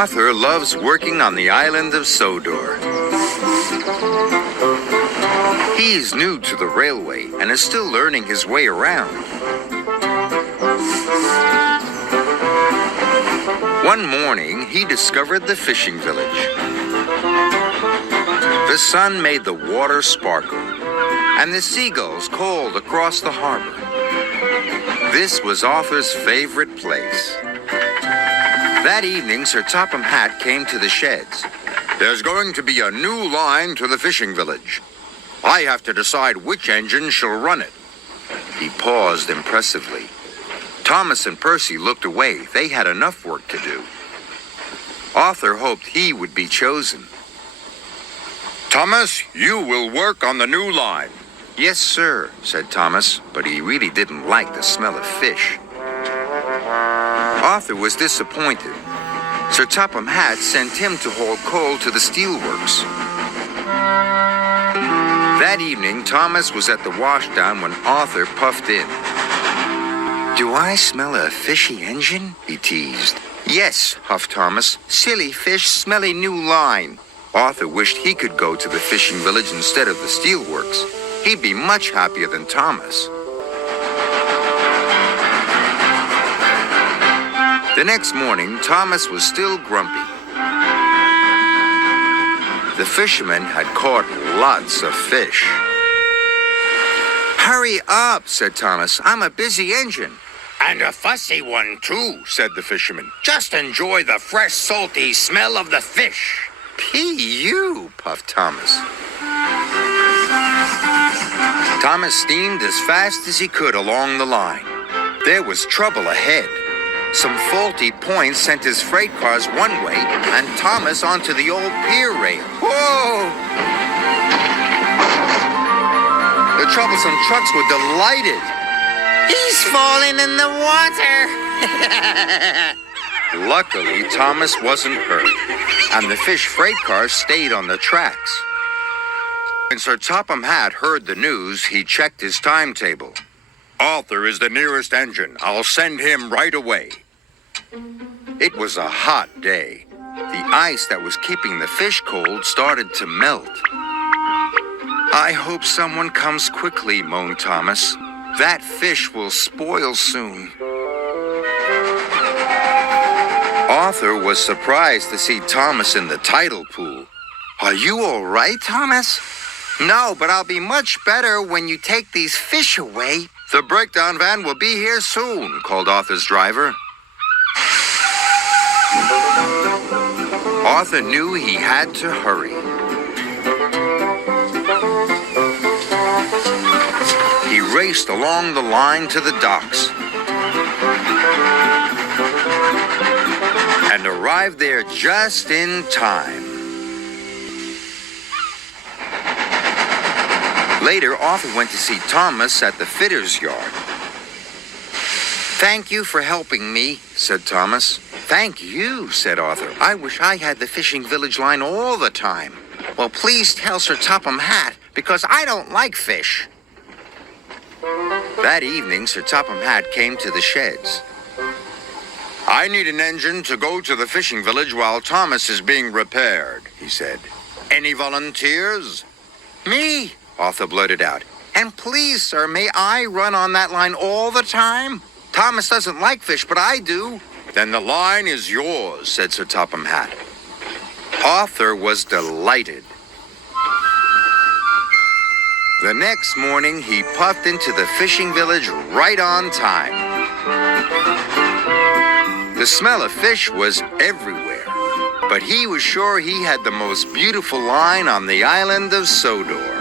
Arthur loves working on the island of Sodor. He is new to the railway and is still learning his way around. One morning, he discovered the fishing village. The sun made the water sparkle, and the seagulls called across the harbor. This was Arthur's favorite place. That evening, Sir Topham Hatt came to the sheds. There's going to be a new line to the fishing village. I have to decide which engine shall run it. He paused impressively. Thomas and Percy looked away. They had enough work to do. Arthur hoped he would be chosen. Thomas, you will work on the new line. Yes, sir, said Thomas, but he really didn't like the smell of fish. Arthur was disappointed. Sir Topham Hatt sent him to haul coal to the steelworks. That evening, Thomas was at the washdown when Arthur puffed in. Do I smell a fishy engine? He teased. Yes, huffed Thomas. Silly fish, smelly new line. Arthur wished he could go to the fishing village instead of the steelworks. He'd be much happier than Thomas. The next morning, Thomas was still grumpy. The fisherman had caught lots of fish. Hurry up, said Thomas. I'm a busy engine. And a fussy one, too, said the fisherman. Just enjoy the fresh, salty smell of the fish. P.U., puffed Thomas. Thomas steamed as fast as he could along the line. There was trouble ahead. Some faulty points sent his freight cars one way and Thomas onto the old pier rail. Whoa! The troublesome trucks were delighted. He's falling in the water! Luckily, Thomas wasn't hurt, and the fish freight cars stayed on the tracks. When Sir Topham Hatt heard the news, he checked his timetable. Arthur is the nearest engine. I'll send him right away. It was a hot day. The ice that was keeping the fish cold started to melt. I hope someone comes quickly, moaned Thomas. That fish will spoil soon. Arthur was surprised to see Thomas in the tidal pool. Are you all right, Thomas? No, but I'll be much better when you take these fish away. The breakdown van will be here soon, called Arthur's driver. Arthur knew he had to hurry. He raced along the line to the docks and arrived there just in time. Later, Arthur went to see Thomas at the fitter's yard. Thank you for helping me, said Thomas. Thank you, said Arthur. I wish I had the fishing village line all the time. Well, please tell Sir Topham Hatt, because I don't like fish. That evening, Sir Topham Hatt came to the sheds. I need an engine to go to the fishing village while Thomas is being repaired, he said. Any volunteers? Me, Arthur blurted out. And please, sir, may I run on that line all the time? Thomas doesn't like fish, but I do. Then the line is yours, said Sir Topham Hatt. Arthur was delighted. The next morning, he puffed into the fishing village right on time. The smell of fish was everywhere, but he was sure he had the most beautiful line on the island of Sodor.